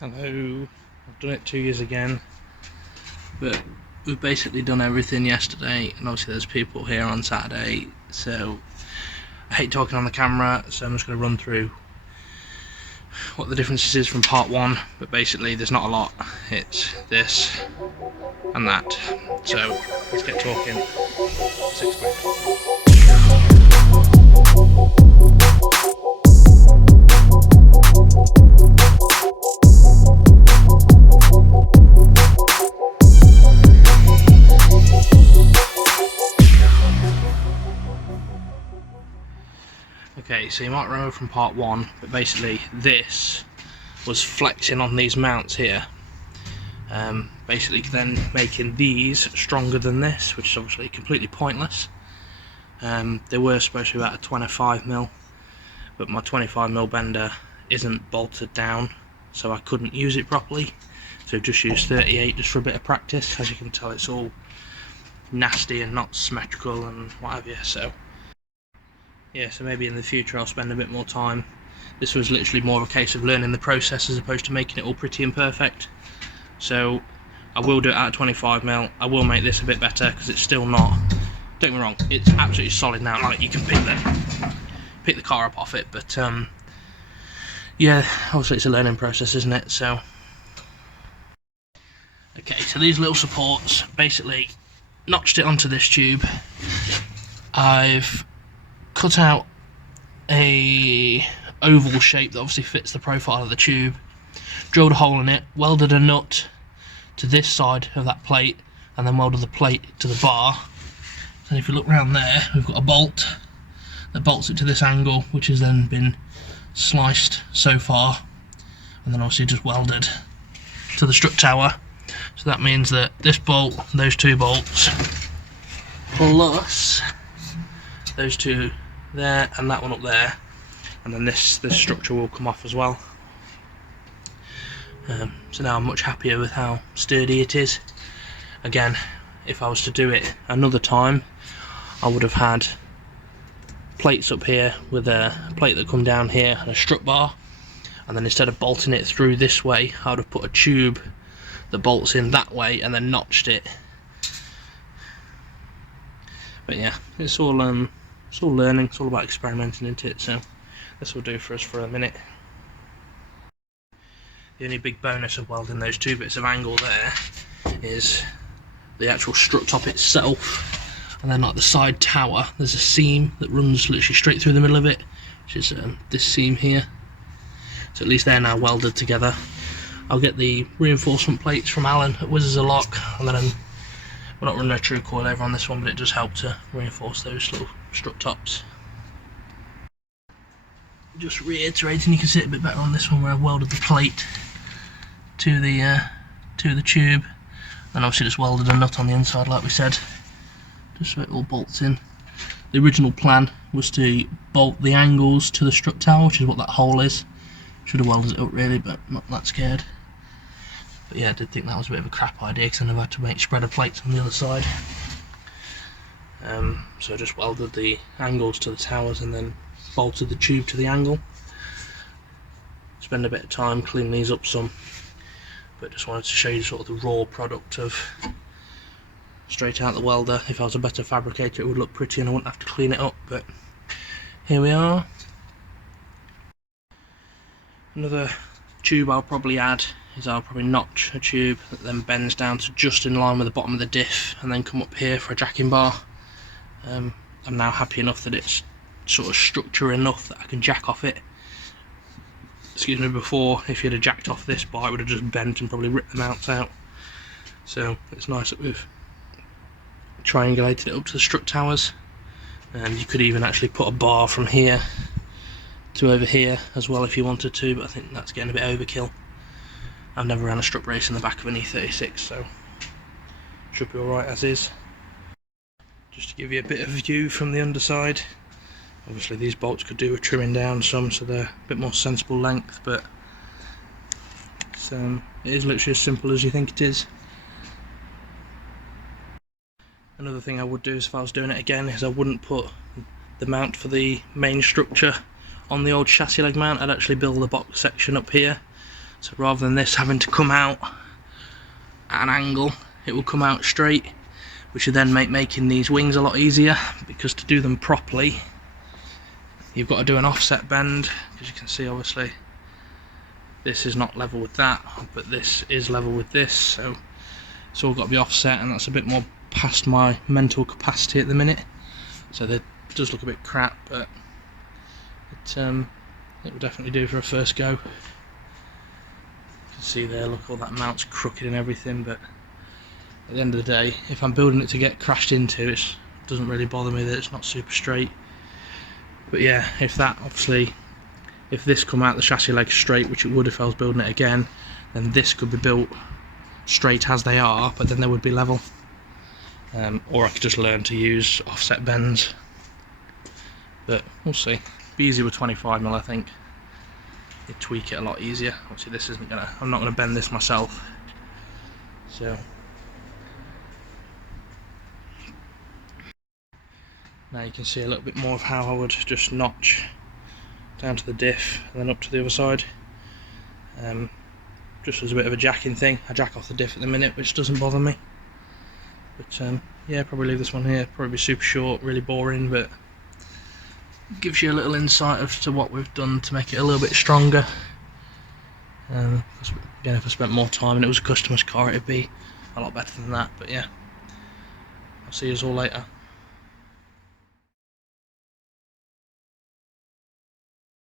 Hello, I've done it 2 years again, but we've basically done everything yesterday, and obviously there's people here on Saturday, so I hate talking on the camera, so I'm just going to run through what the differences is from part 1, but basically there's not a lot. It's this and that, so let's get talking. Let's explain. Okay, so you might remember from part 1, but basically this was flexing on these mounts here. Basically then making these stronger than this, which is obviously completely pointless. They were supposed to be about a 25mm, but my 25mm bender isn't bolted down, so I couldn't use it properly. So I've just used 38 just for a bit of practice. As you can tell, it's all nasty and not symmetrical and what have you, so yeah, so maybe in the future I'll spend a bit more time. This was literally more of a case of learning the process as opposed to making it all pretty and perfect. So I will do it at 25mm. I will make this a bit better because it's still not, don't get me wrong, it's absolutely solid now, like you can pick the car up off it, but yeah, obviously it's a learning process, isn't it? So okay, so these little supports, basically notched it onto this tube. I've cut out a oval shape that obviously fits the profile of the tube, drilled a hole in it, welded a nut to this side of that plate, and then welded the plate to the bar. So if you look around there, we've got a bolt that bolts it to this angle, which has then been sliced so far, and then obviously just welded to the strut tower. So that means that this bolt, those two bolts, plus those two there and that one up there, and then this structure will come off as well. So now I'm much happier with how sturdy it is. Again, if I was to do it another time, I would have had plates up here with a plate that come down here and a strut bar, and then instead of bolting it through this way, I would have put a tube that bolts in that way and then notched it. But yeah, it's all learning, it's all about experimenting, isn't it? So this will do for us for a minute. The only big bonus of welding those two bits of angle there is the actual strut top itself, and then like the side tower, there's a seam that runs literally straight through the middle of it, which is this seam here. So at least they're now welded together. I'll get the reinforcement plates from Alan at Wizards of Lock, and then we're not running a true coilover on this one, but it does help to reinforce those little strut tops. Just reiterating, you can see it a bit better on this one where I've welded the plate to the tube, and obviously just welded a nut on the inside like we said, just so it all bolts in. The original plan was to bolt the angles to the strut tower, which is what that hole is. Should have welded it up really, but not that scared. But yeah, I did think that was a bit of a crap idea because then I've had to make spreader plates on the other side. So I just welded the angles to the towers and then bolted the tube to the angle. Spend a bit of time cleaning these up some, but just wanted to show you sort of the raw product of straight out the welder. If I was a better fabricator, it would look pretty and I wouldn't have to clean it up, but here we are. Another tube I'll probably add is I'll probably notch a tube that then bends down to just in line with the bottom of the diff and then come up here for a jacking bar. I'm now happy enough that it's sort of structure enough that I can jack off it. Excuse me, before, if you'd have jacked off this bar, it would have just bent and probably ripped the mounts out. So it's nice that we've triangulated it up to the strut towers, and you could even actually put a bar from here to over here as well if you wanted to, but I think that's getting a bit overkill. I've never ran a strut brace in the back of an E36, so should be alright as is. Just to give you a bit of view from the underside, obviously these bolts could do with trimming down some so they're a bit more sensible length, but it is literally as simple as you think it is. Another thing I would do is, if I was doing it again, is I wouldn't put the mount for the main structure on the old chassis leg mount. I'd actually build the box section up here So rather than this having to come out at an angle, it will come out straight, which should then make making these wings a lot easier, because to do them properly you've got to do an offset bend, because you can see obviously this is not level with that, but this is level with this, so it's all got to be offset, and that's a bit more past my mental capacity at the minute, so it does look a bit crap, but it will definitely do for a first go. You can see there, look, all that mount's crooked and everything, but at the end of the day, if I'm building it to get crashed into, it doesn't really bother me that it's not super straight. But yeah, if this come out the chassis leg straight, which it would if I was building it again, then this could be built straight as they are, but then they would be level. Or I could just learn to use offset bends, but we'll see. Be easy with 25mm, I think. You tweak it a lot easier. Obviously this isn't gonna, I'm not gonna bend this myself, so now you can see a little bit more of how I would just notch down to the diff and then up to the other side. Just as a bit of a jacking thing. I jack off the diff at the minute, which doesn't bother me. But yeah, probably leave this one here. Probably be super short, really boring, but gives you a little insight as to what we've done to make it a little bit stronger. Again, if I spent more time and it was a customer's car, it'd be a lot better than that. But yeah, I'll see you all later.